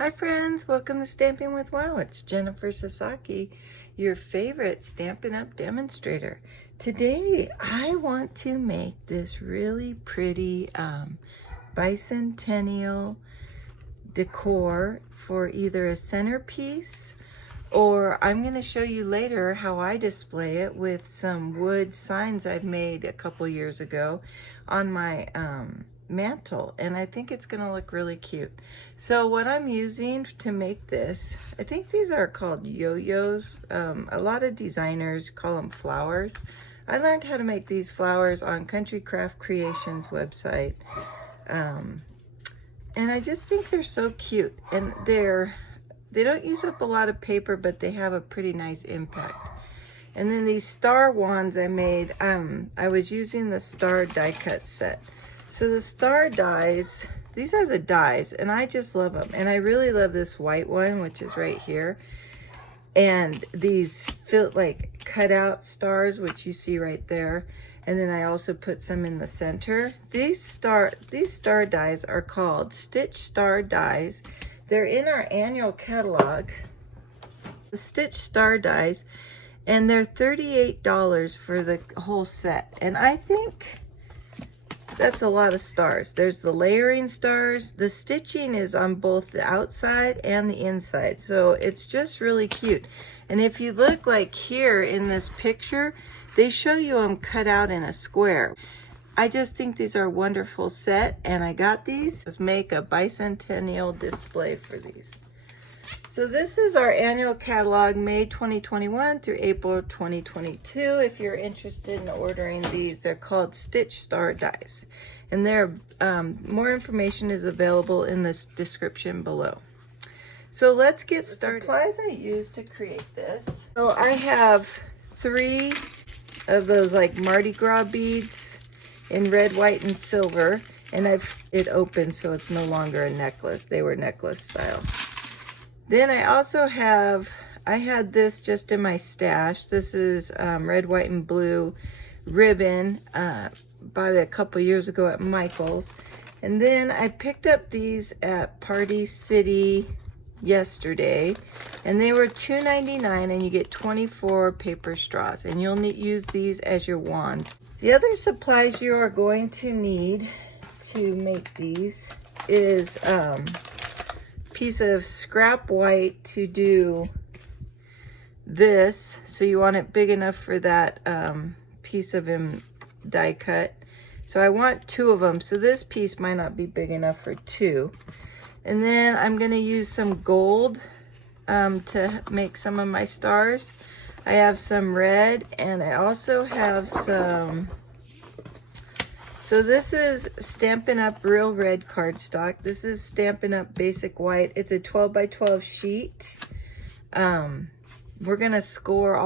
Hi friends, welcome to Stamping with Wow. It's Jennifer Sasaki, your favorite Stampin' Up demonstrator. Today I want to make this really pretty bicentennial decor for either a centerpiece, or I'm going to show you later how I display it with some wood signs I've made a couple years ago on my mantle, and I think it's going to look really cute. So what I'm using to make this, I think these are called yo-yos. A lot of designers call them flowers. I learned how to make these flowers on Country Craft Creations website, and I just think they're so cute, and they don't use up a lot of paper, but they have a pretty nice impact. And then these star wands I made, I was using the star die cut set. So the star dies, these are the dies, and I just love them. And I really love this white one, which is right here. And these feel like cut out stars, which you see right there. And then I also put some in the center. These star dies are called Stitch Star dies. They're in our annual catalog, the Stitch Star dies, and they're $38 for the whole set. And I think that's a lot of stars. There's the layering stars. The stitching is on both the outside and the inside, so it's just really cute. And if you look like here in this picture, they show you them cut out in a square. I just think these are a wonderful set, and I got these. Let's make a bicentennial display for these. So this is our annual catalog, May 2021 through April 2022. If you're interested in ordering these, they're called Stitch Star dies. And more information is available in the description below. So let's get started. The supplies I used to create this. So I have 3 of those like Mardi Gras beads in red, white, and silver, and it opened so it's no longer a necklace. They were necklace style. Then I also I had this just in my stash. This is red, white, and blue ribbon. Bought it a couple years ago at Michael's. And then I picked up these at Party City yesterday, and they were $2.99, and you get 24 paper straws, and you'll use these as your wand. The other supplies you are going to need to make these is piece of scrap white to do this. So you want it big enough for that piece of die cut. So I want 2 of them. So this piece might not be big enough for 2. And then I'm going to use some gold to make some of my stars. I have some red, and I also have some, so this is Stampin' Up Real Red Cardstock. This is Stampin' Up Basic White. It's a 12 by 12 sheet. We're gonna score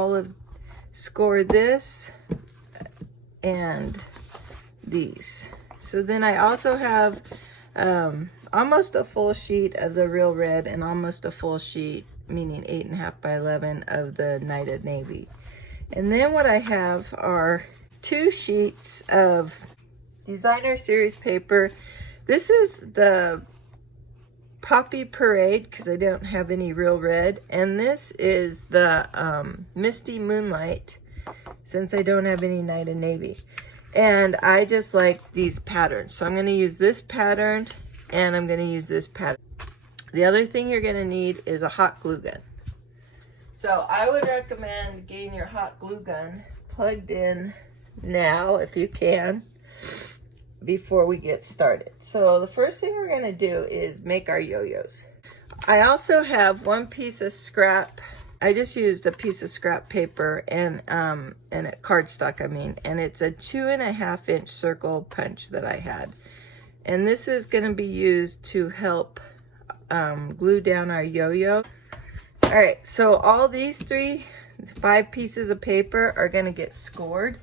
this and these. So then I also have almost a full sheet of the Real Red and almost a full sheet, meaning 8.5 by 11 of the Night of Navy. And then what I have are 2 sheets of designer series paper. This is the Poppy Parade, because I don't have any Real Red, and this is the Misty Moonlight, since I don't have any Night of Navy. And I just like these patterns, so I'm going to use this pattern, and I'm going to use this pattern. The other thing you're going to need is a hot glue gun. So I would recommend getting your hot glue gun plugged in now, if you can, before we get started. So the first thing we're going to do is make our yo-yos. I also have 1 piece of scrap. I just used a piece of scrap paper and a cardstock, and it's a 2.5 inch circle punch that I had. And this is going to be used to help glue down our yo-yo. All right, so all these 5 pieces of paper are going to get scored.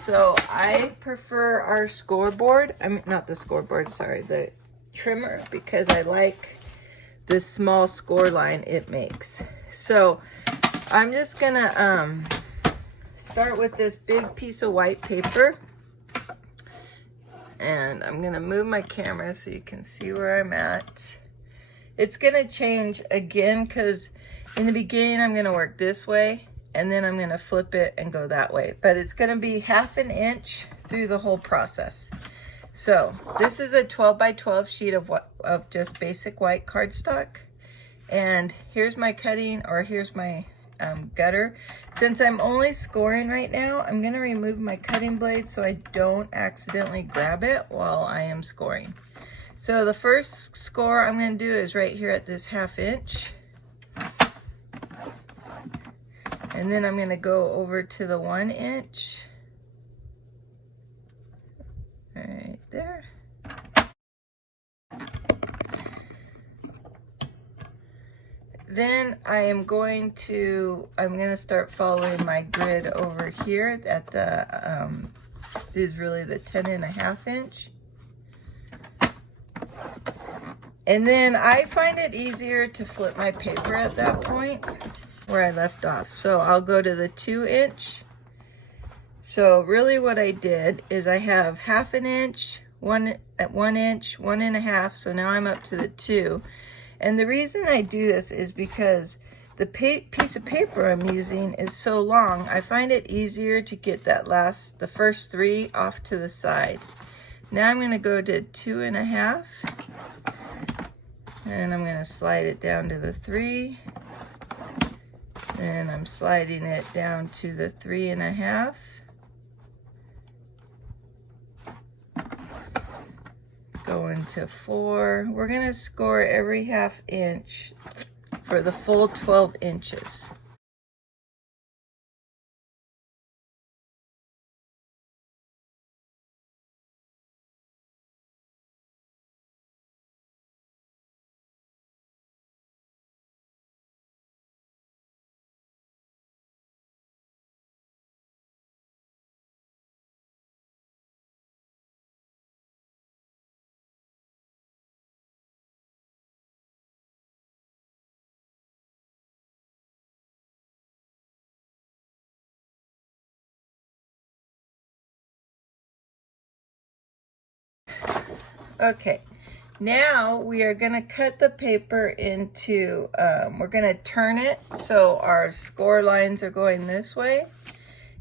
So I prefer our scoreboard, not the scoreboard, sorry, the trimmer, because I like the small score line it makes. So I'm just gonna start with this big piece of white paper, and I'm gonna move my camera so you can see where I'm at. It's gonna change again because in the beginning I'm gonna work this way and then I'm gonna flip it and go that way. But it's gonna be 1/2 inch through the whole process. So this is a 12 by 12 sheet of just basic white cardstock. And here's my cutting, or here's my gutter. Since I'm only scoring right now, I'm gonna remove my cutting blade so I don't accidentally grab it while I am scoring. So the first score I'm gonna do is right here at this 1/2 inch. And then I'm gonna go over to the 1 inch. Right there. Then I'm going to start following my grid over here at the, is really the 10.5 inch. And then I find it easier to flip my paper at that point where I left off. So I'll go to the 2 inch. So really what I did is I have 1/2 inch, 1 at 1 inch, 1.5. So now I'm up to the 2. And the reason I do this is because the piece of paper I'm using is so long, I find it easier to get the first 3 off to the side. Now I'm gonna go to 2.5. And I'm gonna slide it down to the 3. And I'm sliding it down to the 3.5. Going to 4. We're gonna score every 1/2 inch for the full 12 inches. Okay, now we are gonna cut the paper into, we're gonna turn it so our score lines are going this way.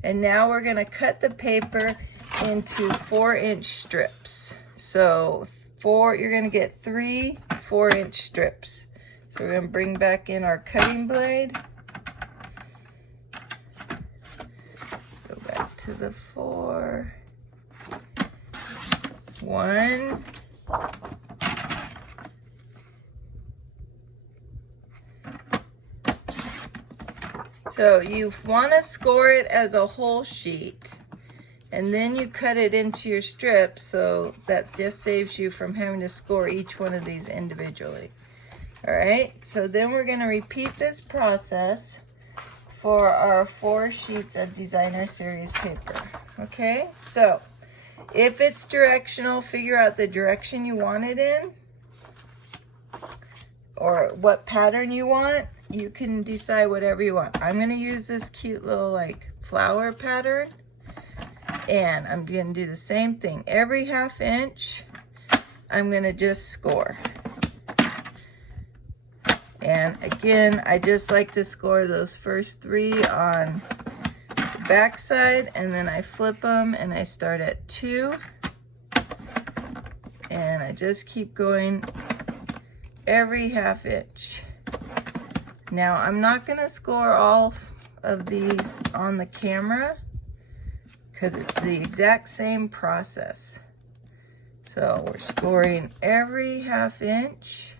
And now we're gonna cut the paper into 4-inch strips. So you're gonna get 3 4-inch strips. So we're gonna bring back in our cutting blade. Go back to the 4. 1. So you want to score it as a whole sheet, and then you cut it into your strips, so that just saves you from having to score each one of these individually. All right, so then we're going to repeat this process for our 4 sheets of designer series paper. Okay, so if it's directional, figure out the direction you want it in or what pattern you want. You can decide whatever you want. I'm going to use this cute little like flower pattern, and I'm going to do the same thing. Every 1/2 inch, I'm going to just score. And again, I just like to score those first 3 on the back side, and then I flip them and I start at 2. And I just keep going every 1/2 inch. Now, I'm not going to score all of these on the camera because it's the exact same process. So we're scoring every 1/2 inch.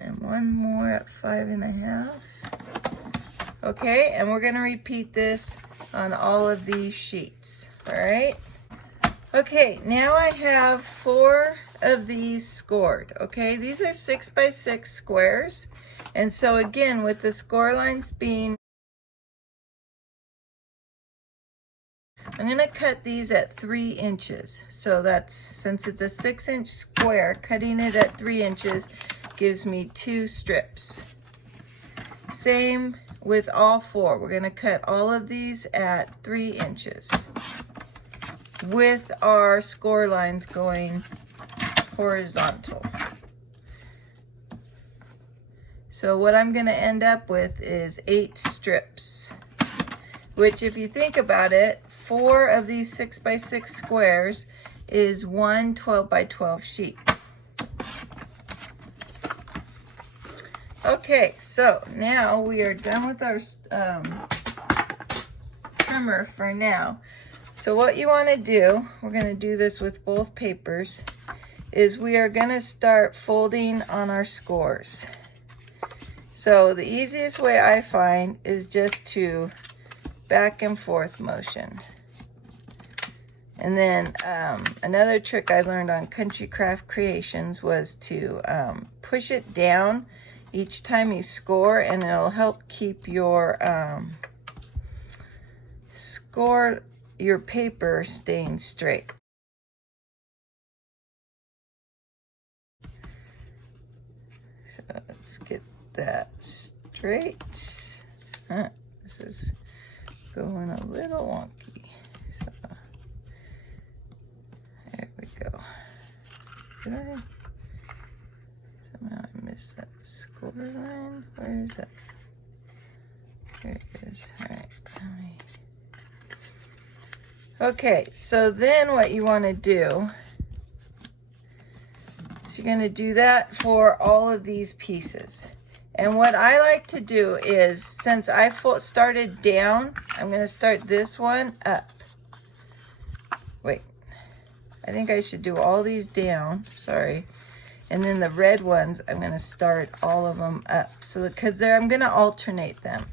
And one more at 5.5. Okay, and we're going to repeat this on all of these sheets. All right. Okay, now I have 4 of these scored. Okay, these are 6 by 6 squares. And so again, with the score lines being, I'm going to cut these at 3 inches. So that's, since it's a 6-inch square, cutting it at 3 inches gives me 2 strips. Same with all 4. We're going to cut all of these at 3 inches with our score lines going horizontal. So what I'm going to end up with is 8 strips, which if you think about it, 4 of these 6x6 squares is one 12x12 sheet. Okay, so now we are done with our trimmer for now. So what you want to do, we're going to do this with both papers, is we are going to start folding on our scores. So the easiest way I find is just to back and forth motion. And then another trick I learned on Country Craft Creations was to push it down each time you score, and it'll help keep your your paper staying straight. So let's get that straight. This is going a little wonky. So there we go. Did somehow I missed that score line? Where is that? There it is. All right. Okay, so then what you want to do is you're going to do that for all of these pieces. And what I like to do is, since I started down, I'm going to start this one up. Wait, I think I should do all these down, sorry. And then the red ones, I'm going to start all of them up. So because I'm going to alternate them.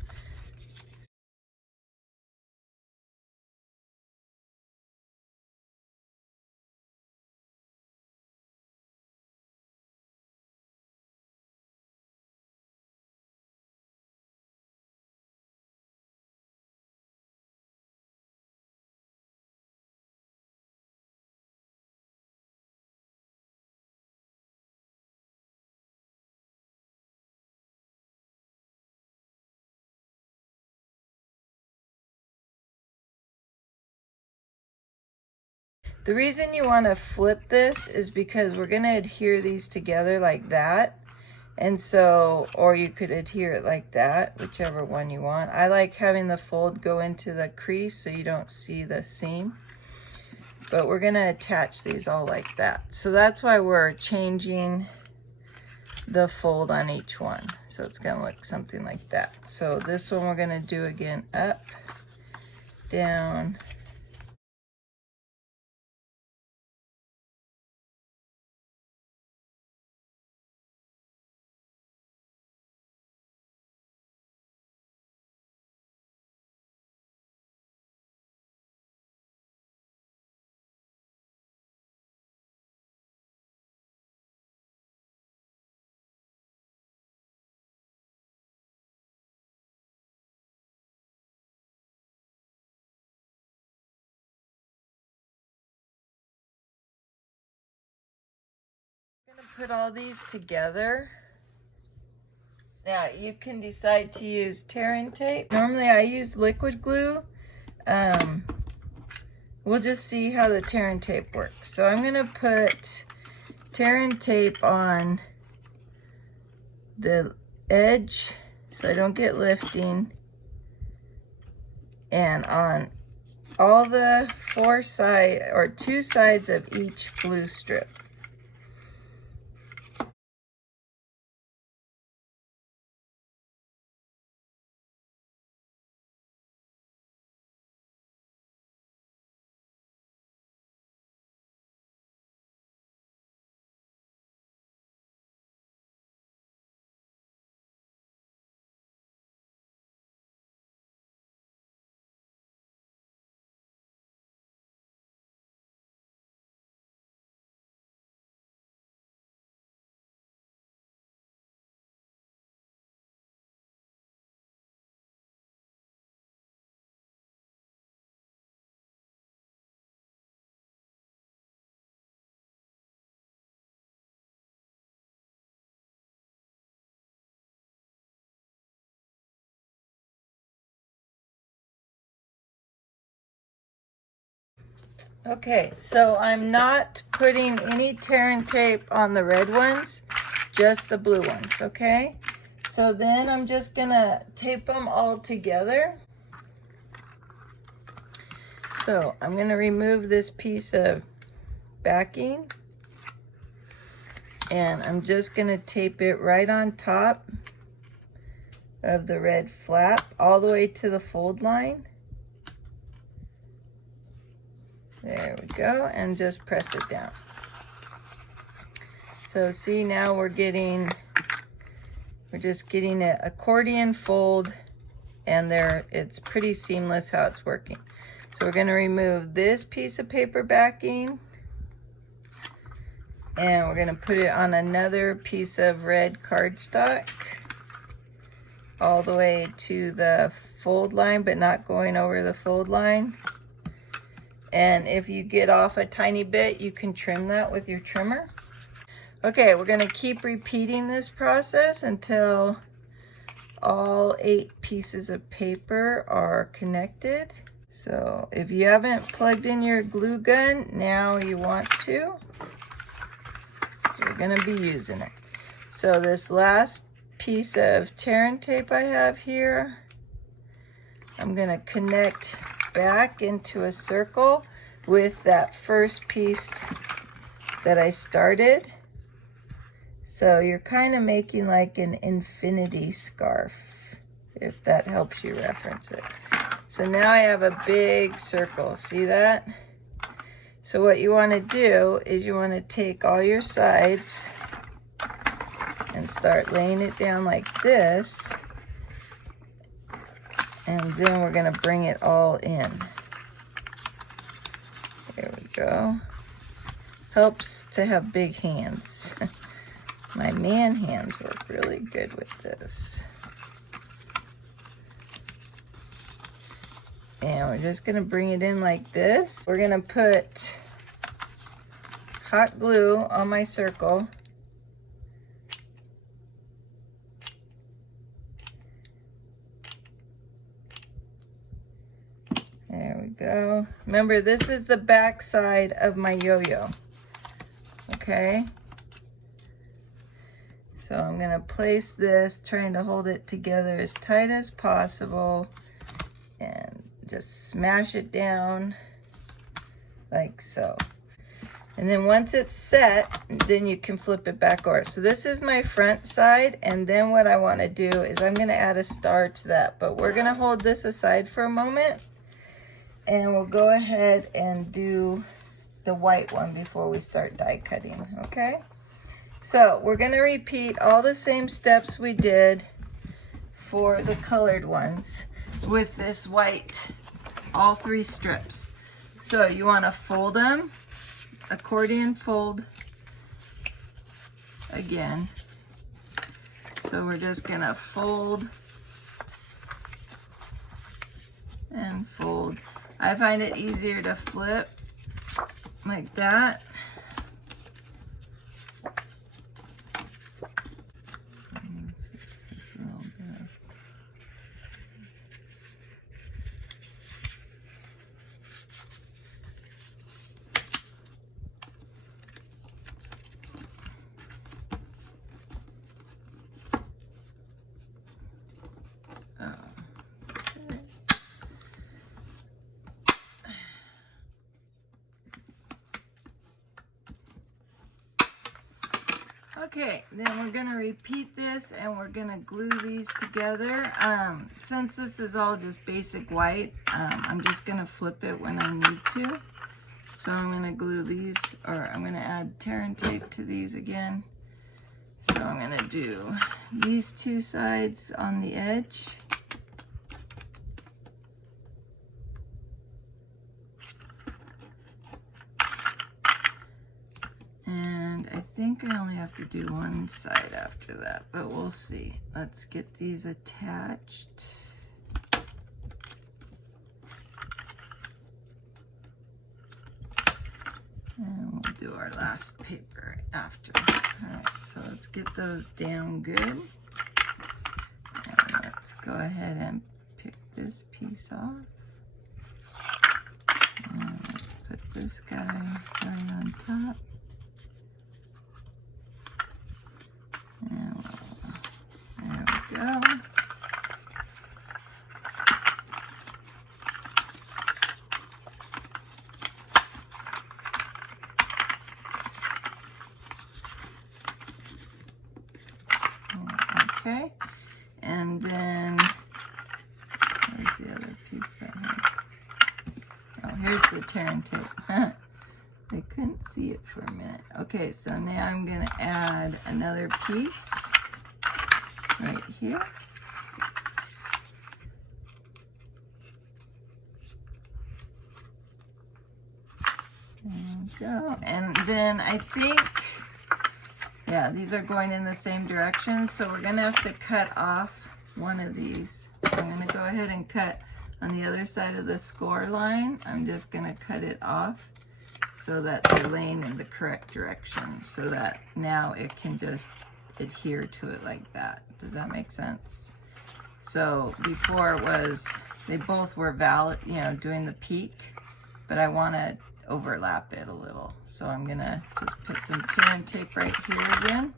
The reason you want to flip this is because we're going to adhere these together like that. And so, or you could adhere it like that, whichever one you want. I like having the fold go into the crease so you don't see the seam. But we're going to attach these all like that. So that's why we're changing the fold on each one. So it's going to look something like that. So this one we're going to do again up, down, put all these together. Now you can decide to use tearing tape. Normally I use liquid glue. We'll just see how the tearing tape works. So I'm gonna put tearing tape on the edge so I don't get lifting, and on all the 2 sides of each blue strip. Okay, so I'm not putting any tear and tape on the red ones, just the blue ones, okay? So then I'm just gonna tape them all together. So I'm gonna remove this piece of backing, and I'm just gonna tape it right on top of the red flap all the way to the fold line. There we go, and just press it down. So see, now we're just getting an accordion fold, and it's pretty seamless how it's working. So we're gonna remove this piece of paper backing, and we're gonna put it on another piece of red cardstock all the way to the fold line, but not going over the fold line. And if you get off a tiny bit, you can trim that with your trimmer. Okay, we're gonna keep repeating this process until all 8 pieces of paper are connected. So if you haven't plugged in your glue gun, now you want to. So we're gonna be using it. So this last piece of tear and tape I have here, I'm gonna connect back into a circle with that first piece that I started. So you're kind of making like an infinity scarf, if that helps you reference it. So now I have a big circle, see that? So what you want to do is you want to take all your sides and start laying it down like this. And then we're going to bring it all in. There we go. Helps to have big hands. My man hands work really good with this. And we're just gonna bring it in like this. We're gonna put hot glue on my circle. There we go. Remember, this is the back side of my yo-yo, okay? So I'm gonna place this, trying to hold it together as tight as possible, and just smash it down like so. And then once it's set, then you can flip it back over. So this is my front side, and then what I wanna do is I'm gonna add a star to that, but we're gonna hold this aside for a moment, and we'll go ahead and do the white one before we start die cutting, okay? So we're gonna repeat all the same steps we did for the colored ones with this white, all 3 strips. So you wanna fold them, accordion fold again. So we're just gonna fold and fold. I find it easier to flip like that. Okay, then we're gonna repeat this and we're gonna glue these together. Since this is all just basic white, I'm just gonna flip it when I need to. So I'm gonna glue these, or I'm gonna add tear and tape to these again. So I'm gonna do these 2 sides on the edge. And I think I only have to do 1 side after that, but we'll see. Let's get these attached. And we'll do our last paper after. All right, so let's get those down good. And let's go ahead and pick this piece off. And let's put this guy right on top. And there we go. Okay, and then where's the other piece right here? Oh, here's the tear and tape. I couldn't see it for a minute. Okay, so now I'm going to add another piece right here. There we go. And then I think, yeah, these are going in the same direction, so we're going to have to cut off one of these. I'm going to go ahead and cut on the other side of the score line. I'm just going to cut it off so that they're laying in the correct direction, so that now it can just adhere to it like that. Does that make sense? So before it was, they both were valid, you know, doing the peak, but I want to overlap it a little. So I'm gonna just put some tear and tape right here again.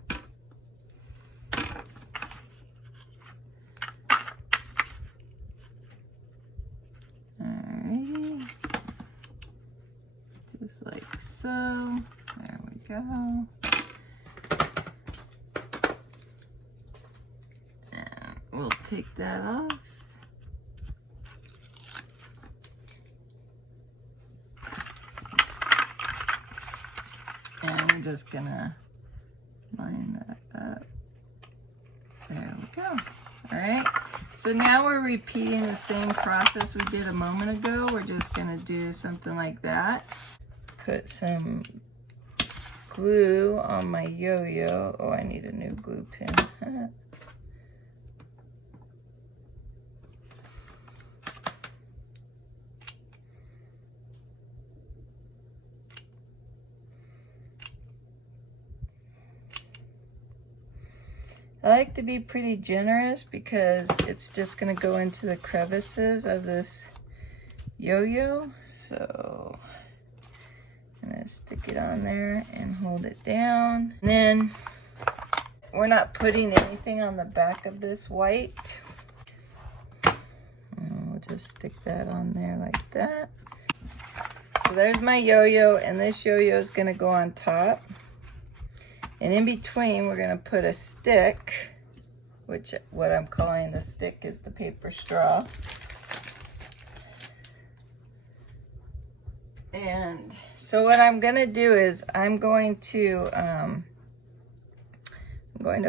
Alrighty. Just like so. There we go. And we'll take that off. And we're just gonna line that up. There we go. All right. So now we're repeating the same process we did a moment ago. We're just gonna do something like that. Put some glue on my yo-yo. Oh, I need a new glue pin. I like to be pretty generous because it's just going to go into the crevices of this yo-yo. So I'm going to stick it on there and hold it down. And then we're not putting anything on the back of this white. And we'll just stick that on there like that. So there's my yo-yo, and this yo-yo is going to go on top. And in between, we're going to put a stick, which what I'm calling the stick is the paper straw. And so what I'm going to do is I'm going to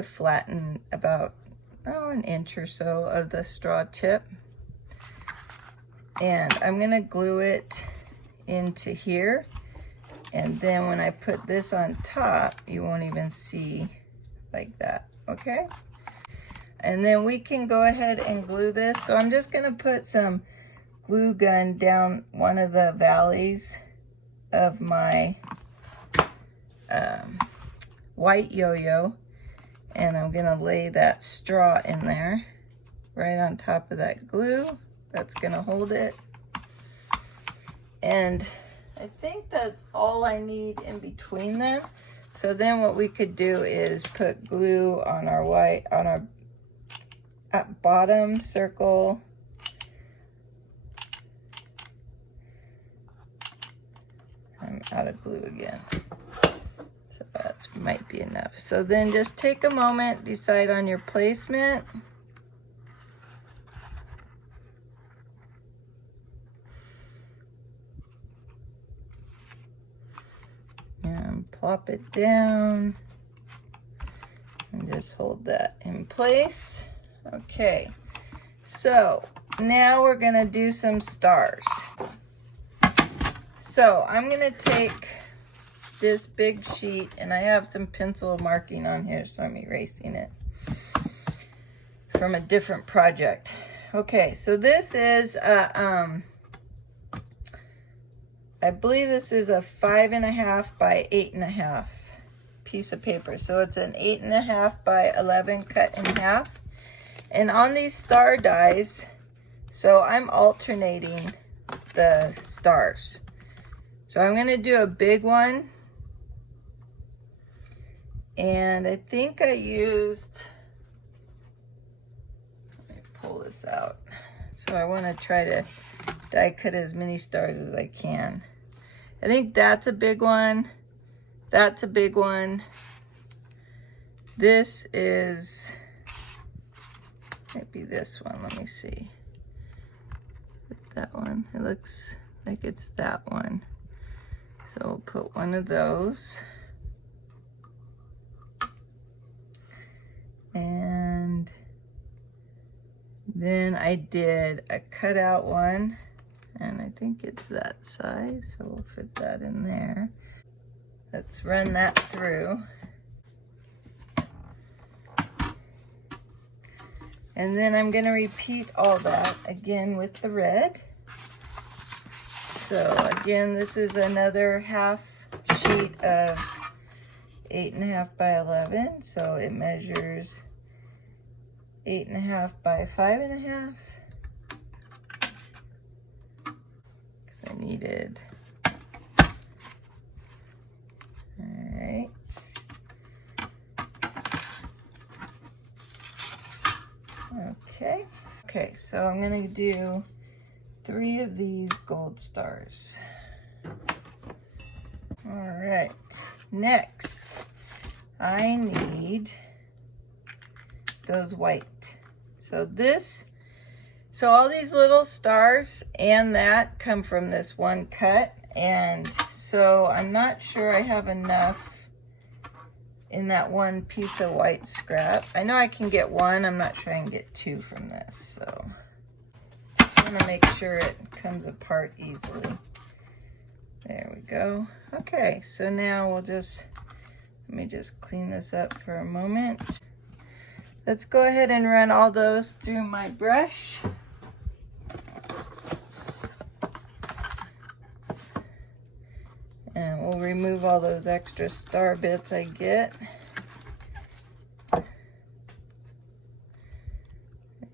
flatten about an inch or so of the straw tip. And I'm going to glue it into here. And then when I put this on top, you won't even see like that, okay? And then we can go ahead and glue this. So I'm just gonna put some glue gun down one of the valleys of my white yo-yo. And I'm gonna lay that straw in there, right on top of that glue. That's gonna hold it. And I think that's all I need in between them. So then what we could do is put glue on our white, on our bottom circle. I'm out of glue again. So that might be enough. So then just take a moment, decide on your placement. And plop it down and just hold that in place. Okay, so now we're gonna do some stars. So I'm gonna take this big sheet, and I have some pencil marking on here, so I'm erasing it from a different project. Okay, so this is I believe this is a 5.5 by 8.5 piece of paper. So it's an 8.5 by 11 cut in half. And on these star dies, so I'm alternating the stars. So I'm gonna do a big one. And I think I used, let me pull this out. So I wanna try to die cut as many stars as I can. I think that's a big one. That's a big one. This is, might be this one, let me see. That one, it looks like it's that one. So we'll put one of those. And then I did a cutout one, and I think it's that size, so we'll fit that in there. Let's run that through. And then I'm gonna repeat all that again with the red. So again, this is another half sheet of 8.5 by 11. So it measures 8.5 by 5.5. Because I needed, all right. Okay, so I'm gonna do 3 of these gold stars. All right, next I need those white. So all these little stars and that come from this one cut, and so I'm not sure I have enough in that one piece of white scrap. I know I can get one, I'm not sure I can get 2 from this, so I want to make sure it comes apart easily. There we go. Okay, so now we'll just, let me just clean this up for a moment. Let's go ahead and run all those through my brush. And we'll remove all those extra star bits I get.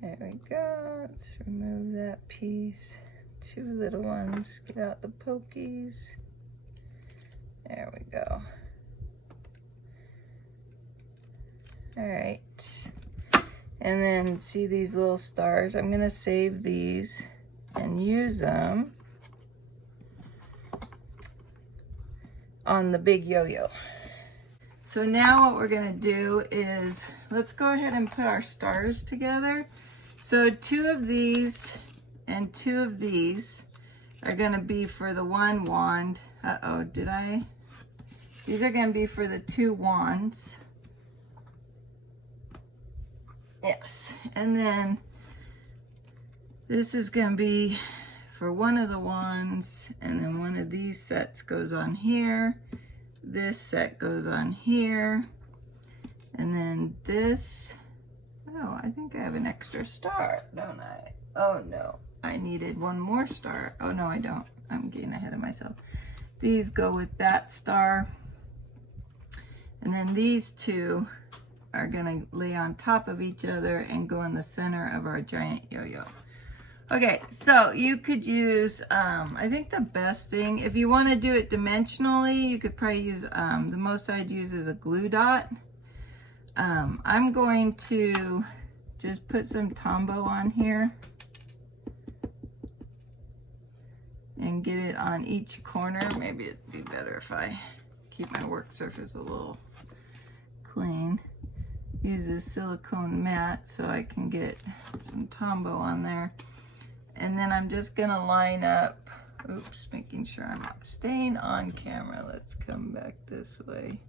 There we go. Let's remove that piece. 2 little ones. Get out the pokies. There we go. All right. And then see these little stars? I'm gonna save these and use them on the big yo-yo. So now what we're gonna do is, let's go ahead and put our stars together. So 2 of these and 2 of these are gonna be for the one wand. Uh-oh, these are gonna be for the 2 wands. Yes, and then this is gonna be for one of the wands, and then one of these sets goes on here. This set goes on here. And then this, oh, I think I have an extra star, don't I? Oh no, I needed one more star. Oh no, I don't. I'm getting ahead of myself. These go with that star. And then these 2 are gonna lay on top of each other and go in the center of our giant yo-yo. Okay, so you could use, I think the best thing, if you want to do it dimensionally, you could probably use, the most I'd use is a glue dot. I'm going to just put some Tombow on here and get it on each corner. Maybe it'd be better if I keep my work surface a little clean. Use this silicone mat so I can get some Tombow on there. And then I'm just gonna line up, oops, making sure I'm staying on camera. Let's come back this way,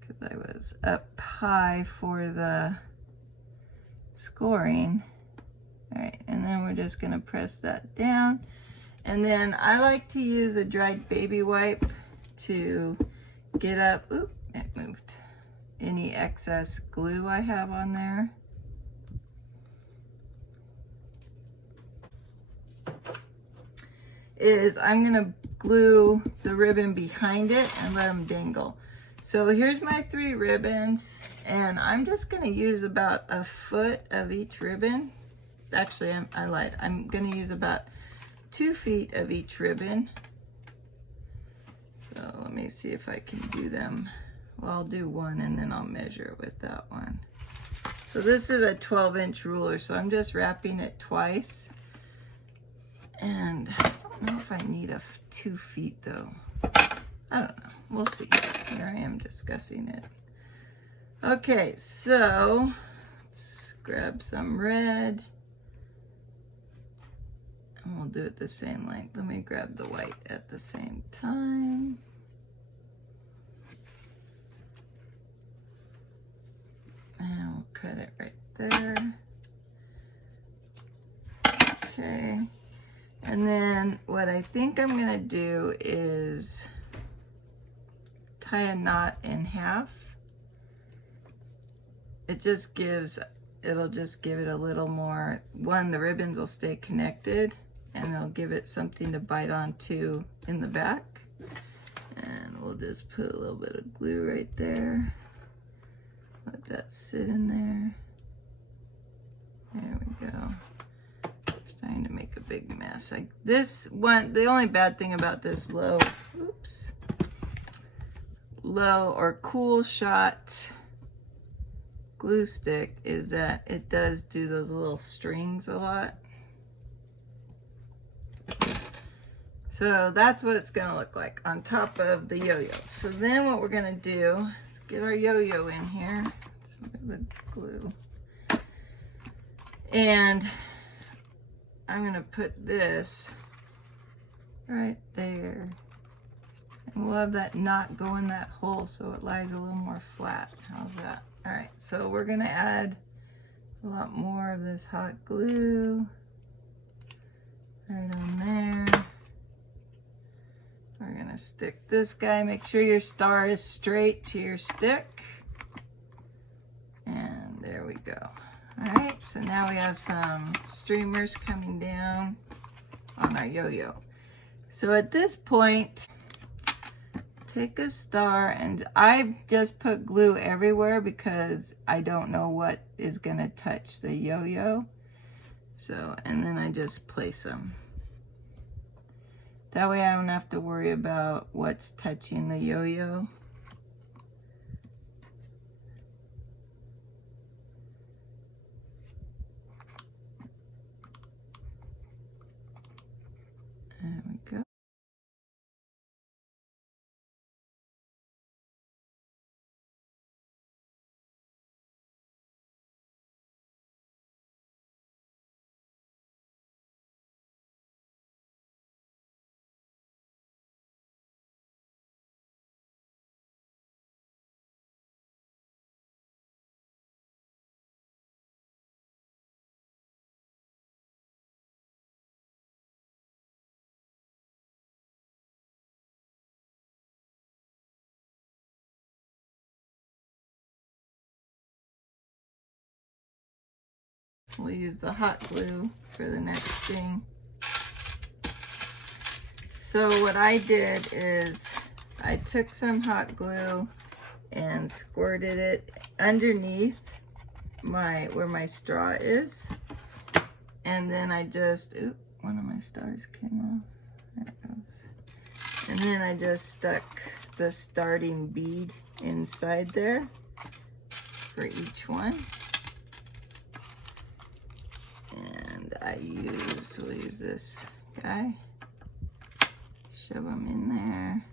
because I was up high for the scoring. All right, and then we're just gonna press that down. And then I like to use a dried baby wipe to get up, oop, it moved, any excess glue I have on there. Is I'm gonna glue the ribbon behind it and let them dangle. So here's my 3 ribbons, and I'm just gonna use about a foot of each ribbon. Actually, I lied. I'm gonna use about 2 feet of each ribbon. So let me see if I can do them. Well, I'll do one and then I'll measure it with that one. So this is a 12-inch ruler, so I'm just wrapping it twice. And I don't know if I need 2 feet though. I don't know, we'll see. Here I am discussing it. Okay, so let's grab some red. And we'll do it the same length. Let me grab the white at the same time. And we'll cut it right there. Okay. And then what I think I'm gonna do is tie a knot in half. It just gives, it'll just give it a little more, one, the ribbons will stay connected and it'll give it something to bite onto in the back. And we'll just put a little bit of glue right there. Let that sit in there. There we go. Starting to make a big mess. Like this one, the only bad thing about this low or cool shot glue stick is that it does do those little strings a lot. So that's what it's gonna look like on top of the yo-yo. So then what we're gonna do is get our yo-yo in here. Let's glue. And I'm gonna put this right there. And we'll have that knot go in that hole so it lies a little more flat. How's that? All right, so we're gonna add a lot more of this hot glue right on there. We're gonna stick this guy. Make sure your star is straight to your stick. And there we go. All right, so now we have some streamers coming down on our yo-yo. So at this point, take a star, and I just put glue everywhere because I don't know what is gonna touch the yo-yo. So, and then I just place them. That way I don't have to worry about what's touching the yo-yo. There we go. We'll use the hot glue for the next thing. So what I did is I took some hot glue and squirted it underneath where my straw is. And then I just, one of my stars came off. There it goes. And then I just stuck the starting bead inside there for each one. And we'll use this guy, shove them in there.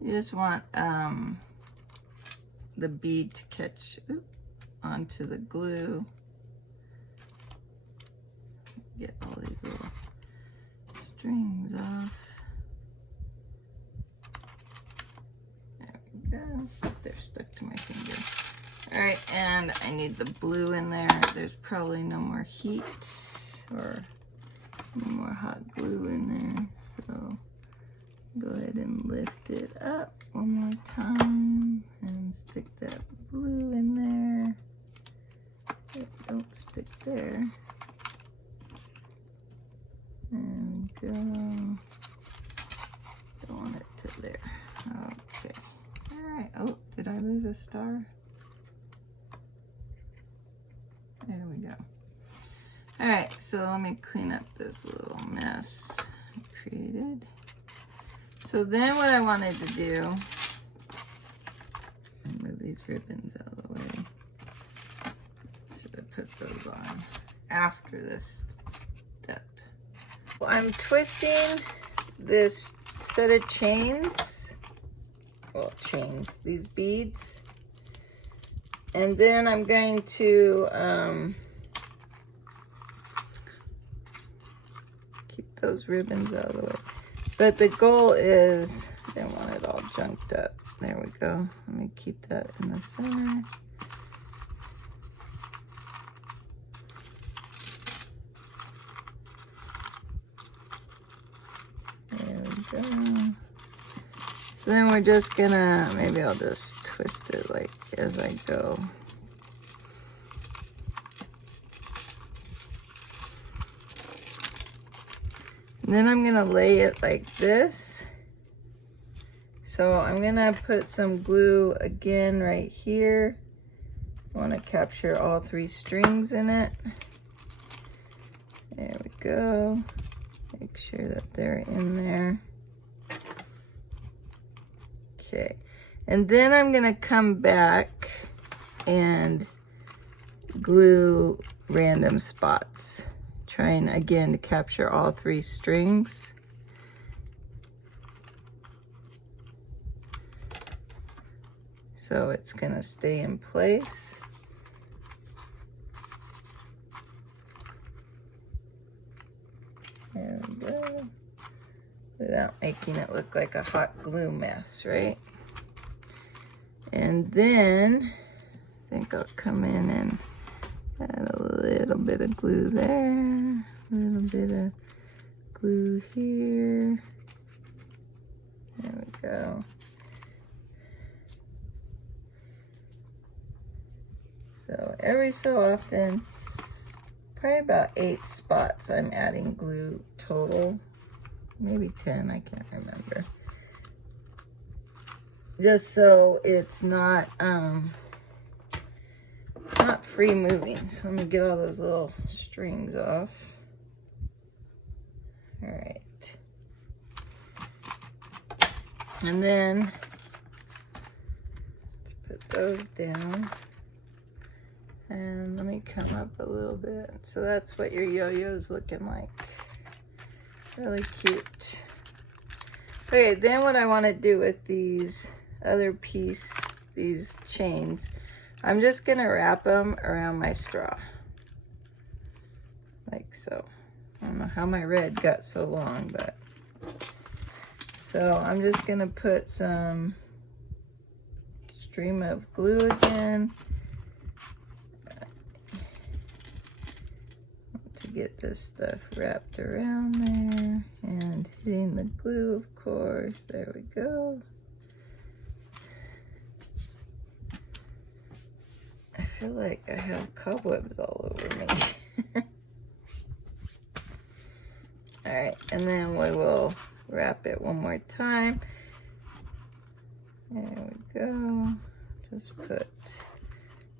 You just want the bead to catch onto the glue. Get all these little strings off. There we go. They're stuck to my finger. All right, and I need the blue in there. There's probably no more heat or no more hot glue in there. So go ahead and lift it up one more time and stick that blue in there. Don't stick there. And go. Don't want it to there. Okay. All right. Oh, did I lose a star? There we go. All right, so let me clean up this little mess I created. So then what I wanted to do, move these ribbons out of the way. Should have put those on after this step. Well, I'm twisting this set of chains, well, these beads. And then I'm going to keep those ribbons out of the way. But the goal is, I don't want it all junked up. There we go. Let me keep that in the center. There we go. So then we're just gonna, maybe I'll just twist it like as I go. And then I'm gonna lay it like this. So I'm gonna put some glue again right here. I wanna capture all 3 strings in it. There we go. Make sure that they're in there. Okay, and then I'm gonna come back and glue random spots. Trying again to capture all 3 strings. So it's gonna stay in place. There we go. Without making it look like a hot glue mess, right? And then I think I'll come in and add a little bit of glue there, a little bit of glue here. There we go. So every so often, probably about 8 spots I'm adding glue total. Maybe 10, I can't remember. Just so it's not free moving. So let me get all those little strings off. All right. And then let's put those down. And let me come up a little bit. So that's what your yo-yo's looking like. Really cute. Okay, then what I want to do with these other these chains, I'm just gonna wrap them around my straw. Like so. I don't know how my red got so long, but. So I'm just gonna put some stream of glue again. To get this stuff wrapped around there and hitting the glue, of course. There we go. I feel like I have cobwebs all over me. All right, and then we will wrap it one more time. There we go. Just put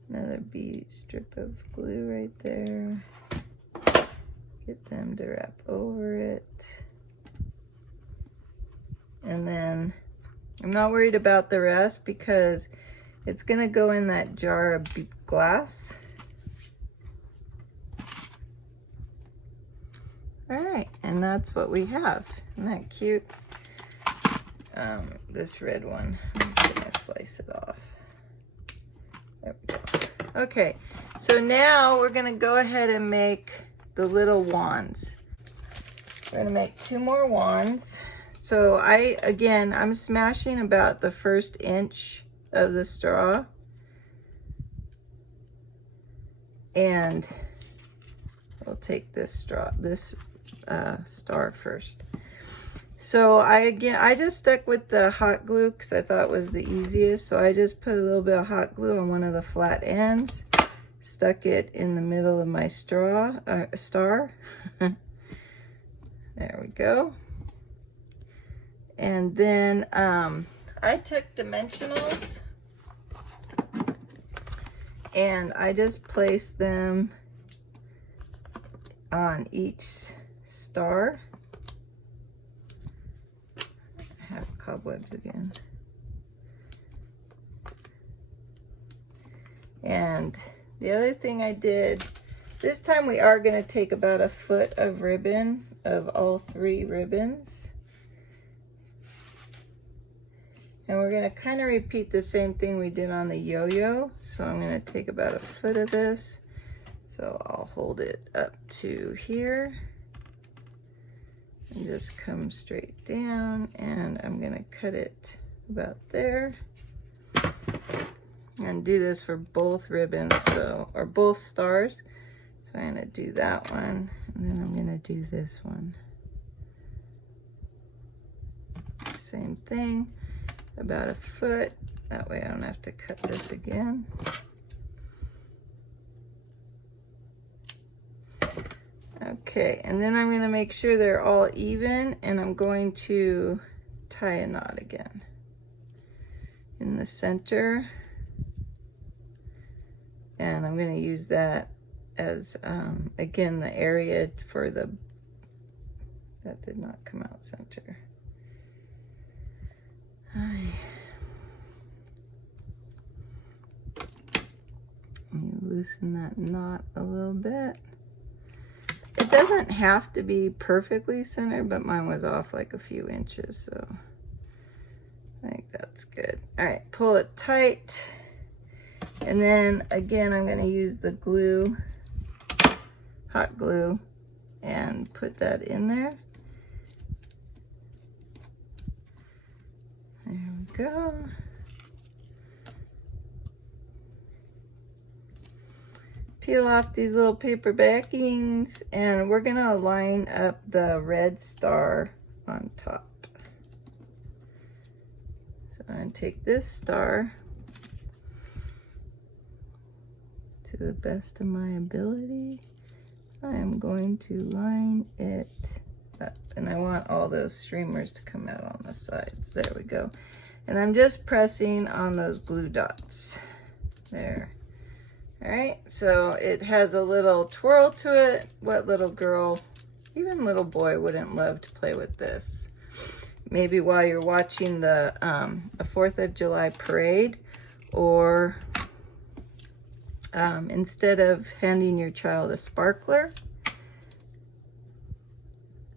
another bead strip of glue right there. Get them to wrap over it. And then I'm not worried about the rest because it's gonna go in that jar of glass. All right, and that's what we have. Isn't that cute? This red one, I'm just gonna slice it off. There we go. Okay, so now we're gonna go ahead and make the little wands. We're gonna make 2 more wands. So I'm smashing about the 1st inch of the straw. And we'll take this star first. So I just stuck with the hot glue because I thought it was the easiest. So I just put a little bit of hot glue on one of the flat ends, stuck it in the middle of my star. There we go. And then I took dimensionals and I just placed them on each star. I have cobwebs again. And the other thing I did, this time we are going to take about 1 foot of ribbon of all 3 ribbons. And we're going to kind of repeat the same thing we did on the yo-yo. So I'm going to take about 1 foot of this. So I'll hold it up to here. And just come straight down. And I'm going to cut it about there. And do this for both ribbons, so, or both stars. So I'm going to do that one, and then I'm going to do this one. Same thing, about 1 foot. That way I don't have to cut this again. Okay, and then I'm going to make sure they're all even, and I'm going to tie a knot again in the center. And I'm going to use that as, again, the area for the, that did not come out center. Let me loosen that knot a little bit. It doesn't have to be perfectly centered, but mine was off like a few inches, so I think that's good. All right, pull it tight. And then again, I'm going to use the glue, hot glue, and put that in there. There we go. Peel off these little paper backings, and we're going to line up the red star on top. So I'm going to take this star, to the best of my ability, I am going to line it up. And I want all those streamers to come out on the sides. There we go. And I'm just pressing on those glue dots. There. All right, so it has a little twirl to it. What little girl, even little boy, wouldn't love to play with this? Maybe while you're watching the a 4th of July parade, or instead of handing your child a sparkler.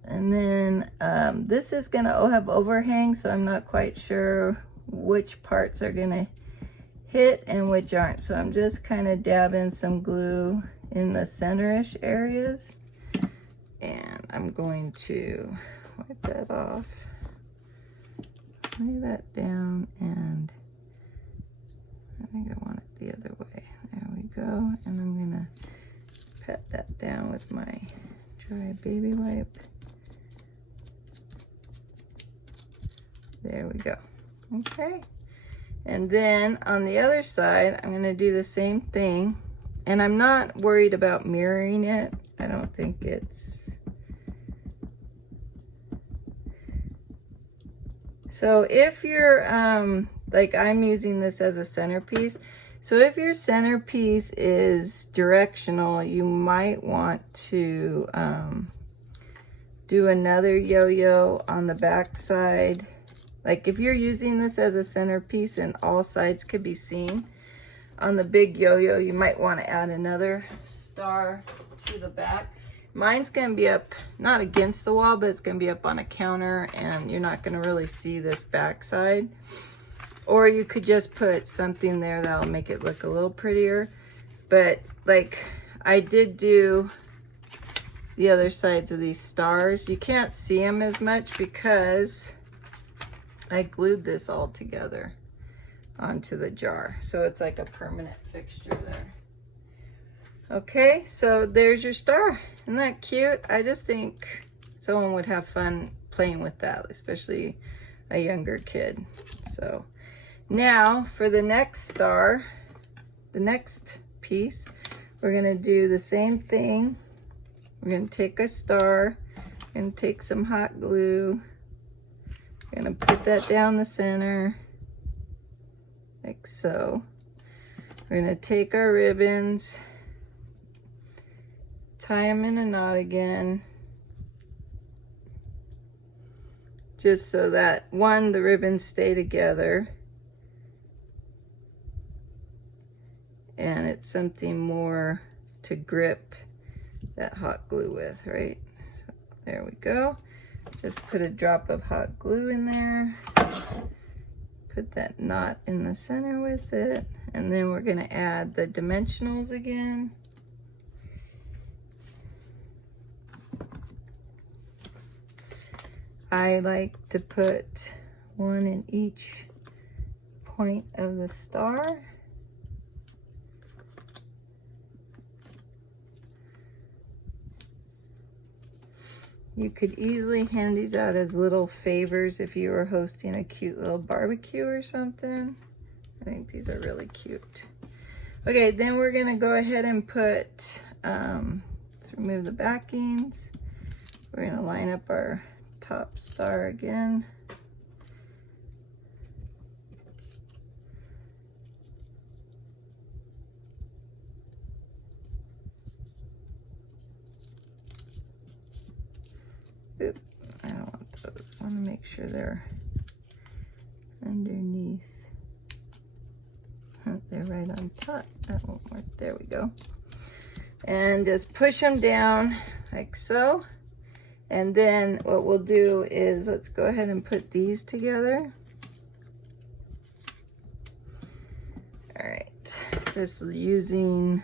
And then this is going to have overhang, so I'm not quite sure which parts are going to hit and which aren't. So I'm just kind of dabbing some glue in the center-ish areas. And I'm going to wipe that off, lay that down, and I think I want it the other way. There we go. And I'm going to pat that down with my dry baby wipe. There we go. Okay. And then on the other side, I'm going to do the same thing. And I'm not worried about mirroring it. I don't think it's... So if you're, like I'm using this as a centerpiece. So if your centerpiece is directional, you might want to do another yo-yo on the back side. Like if you're using this as a centerpiece and all sides could be seen, on the big yo-yo, you might want to add another star to the back. Mine's going to be up, not against the wall, but it's going to be up on a counter, and you're not going to really see this back side. Or you could just put something there that'll make it look a little prettier. But like I did do the other sides of these stars. You can't see them as much because I glued this all together onto the jar. So it's like a permanent fixture there. Okay, so there's your star. Isn't that cute? I just think someone would have fun playing with that, especially a younger kid. So now for the next star, the next piece, we're gonna do the same thing. We're gonna take a star and take some hot glue. We're gonna put that down the center, like so. We're gonna take our ribbons, tie them in a knot again, just so that, one, the ribbons stay together, and it's something more to grip that hot glue with, right? So there we go. Just put a drop of hot glue in there. Put that knot in the center with it. And then we're gonna add the dimensionals again. I like to put one in each point of the star. You could easily hand these out as little favors if you were hosting a cute little barbecue or something. I think these are really cute. Okay, then we're gonna go ahead and put, let's remove the backings. We're gonna line up our top star again. Oop, I don't want those. I want to make sure they're underneath. They're right on top. That won't work. There we go. And just push them down like so. And then what we'll do is, let's go ahead and put these together. All right, just using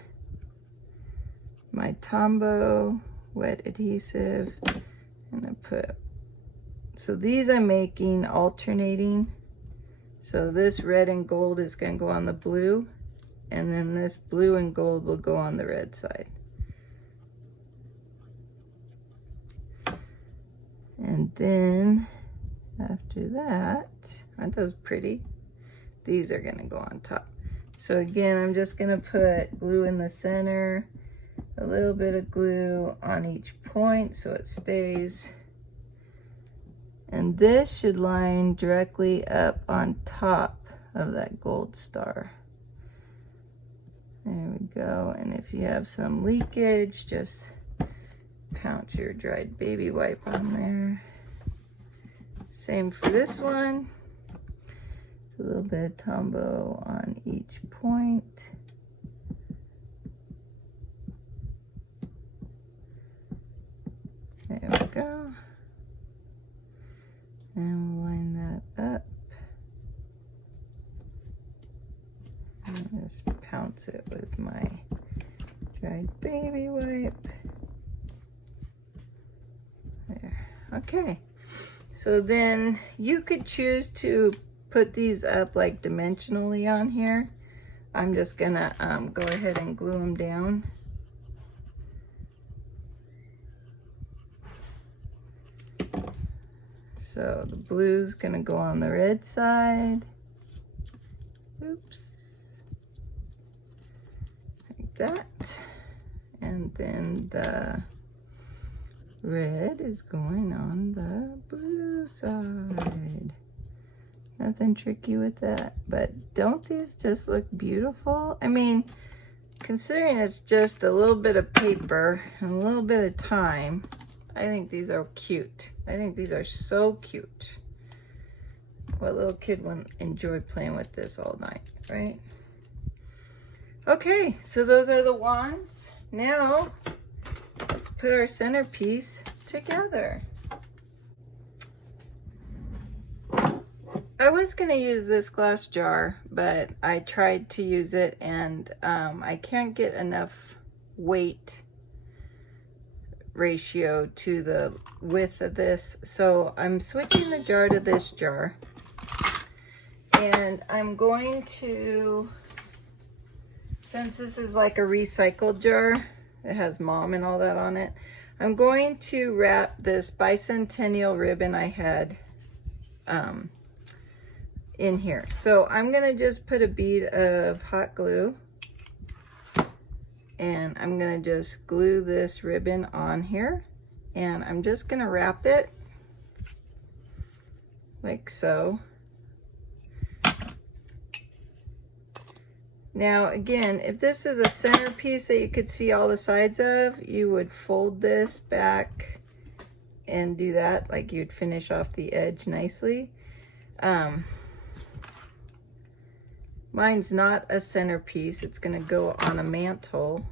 my Tombow wet adhesive. I'm gonna put, so these I'm making alternating. So this red and gold is gonna go on the blue, and then this blue and gold will go on the red side. And then after that, aren't those pretty? These are gonna go on top. So again, I'm just gonna put glue in the center, a little bit of glue on each point so it stays. And this should line directly up on top of that gold star. There we go. And if you have some leakage, just pounce your dried baby wipe on there. Same for this one. A little bit of Tombow on each point. There we go. And we'll line that up. And just pounce it with my dried baby wipe. There. Okay. So then you could choose to put these up like dimensionally on here. I'm just gonna go ahead and glue them down. So the blue's gonna go on the red side. Oops. Like that. And then the red is going on the blue side. Nothing tricky with that. But don't these just look beautiful? I mean, considering it's just a little bit of paper and a little bit of time, I think these are cute. I think these are so cute. What little kid wouldn't enjoy playing with this all night, right? Okay, so those are the wands. Now, let's put our centerpiece together. I was gonna use this glass jar, but I tried to use it and I can't get enough weight ratio to the width of this. So I'm switching the jar to this jar. And I'm going to, since this is like a recycled jar, it has mom and all that on it, I'm going to wrap this Bicentennial ribbon I had in here. So I'm gonna just put a bead of hot glue and I'm gonna just glue this ribbon on here, and I'm just gonna wrap it like so. Now again, if this is a centerpiece that you could see all the sides of, you would fold this back and do that, like you'd finish off the edge nicely. Mine's not a centerpiece. It's gonna go on a mantle,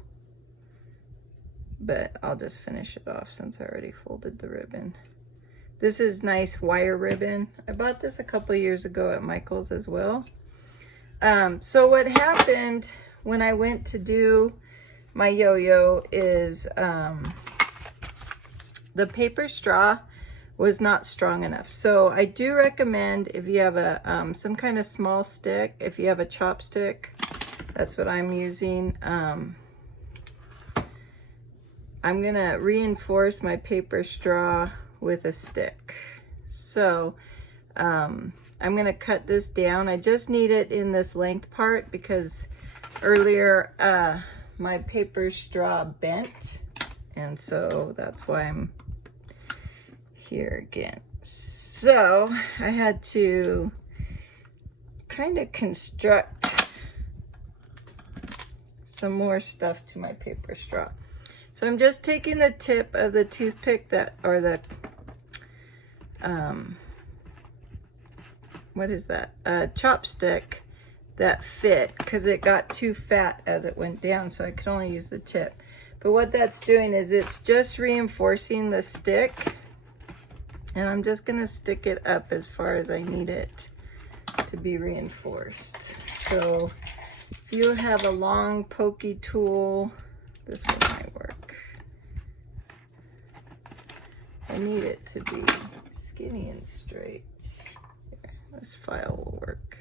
but I'll just finish it off since I already folded the ribbon. This is nice wire ribbon. I bought this a couple years ago at Michael's as well. So what happened when I went to do my yo-yo is the paper straw was not strong enough. So I do recommend, if you have a some kind of small stick, if you have a chopstick, that's what I'm using. I'm gonna reinforce my paper straw with a stick. So I'm gonna cut this down. I just need it in this length part because earlier my paper straw bent, and so that's why I'm here again. So I had to kind of construct some more stuff to my paper straw. So I'm just taking the tip of the toothpick that, or the what is that, chopstick that fit, because it got too fat as it went down, so I could only use the tip. But what that's doing is it's just reinforcing the stick, and I'm just gonna stick it up as far as I need it to be reinforced. So if you have a long pokey tool, this one might work. I need it to be skinny and straight. Here, this file will work.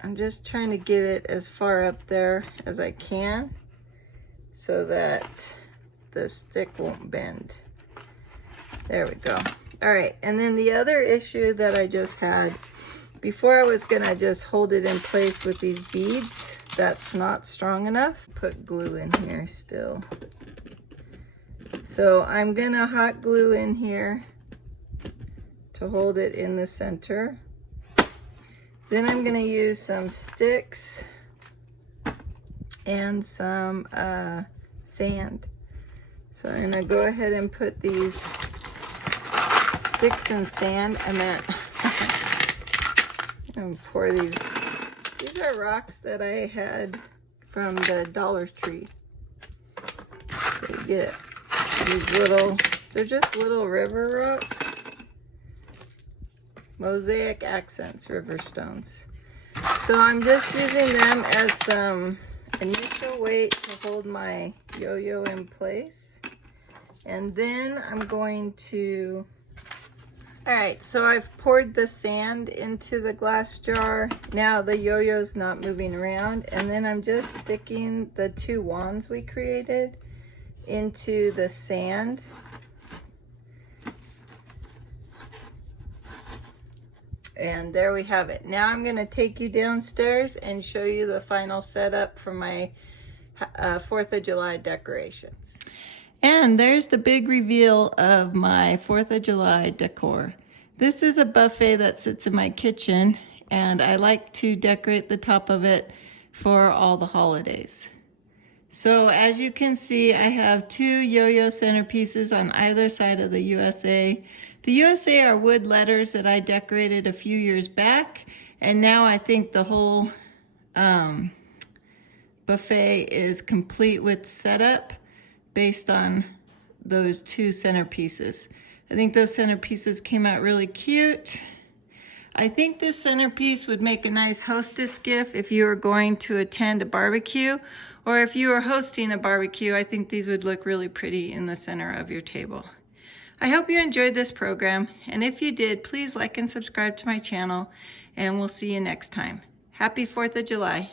I'm just trying to get it as far up there as I can so that the stick won't bend. There we go. All right, and then the other issue that I just had, before I was gonna just hold it in place with these beads, that's not strong enough. Put glue in here still. So I'm gonna hot glue in here to hold it in the center. Then I'm gonna use some sticks and some sand. So I'm gonna go ahead and put these sticks and sand, and pour these. These are rocks that I had from the Dollar Tree. So you get these little, they're just little river rocks. Mosaic accents, river stones. So I'm just using them as some initial weight to hold my yo-yo in place. And then I'm going to, all right, so I've poured the sand into the glass jar. Now the yo-yo's not moving around. And then I'm just sticking the two wands we created into the sand. And there we have it. Now I'm gonna take you downstairs and show you the final setup for my 4th of July decorations. And there's the big reveal of my 4th of July decor. This is a buffet that sits in my kitchen, and I like to decorate the top of it for all the holidays. So as you can see, I have 2 yo-yo centerpieces on either side of the USA. The USA are wood letters that I decorated a few years back, and now I think the whole buffet is complete with setup based on those 2 centerpieces. I think those centerpieces came out really cute. I think this centerpiece would make a nice hostess gift if you were going to attend a barbecue, or if you were hosting a barbecue. I think these would look really pretty in the center of your table. I hope you enjoyed this program, and if you did, please like and subscribe to my channel, and we'll see you next time. Happy 4th of July.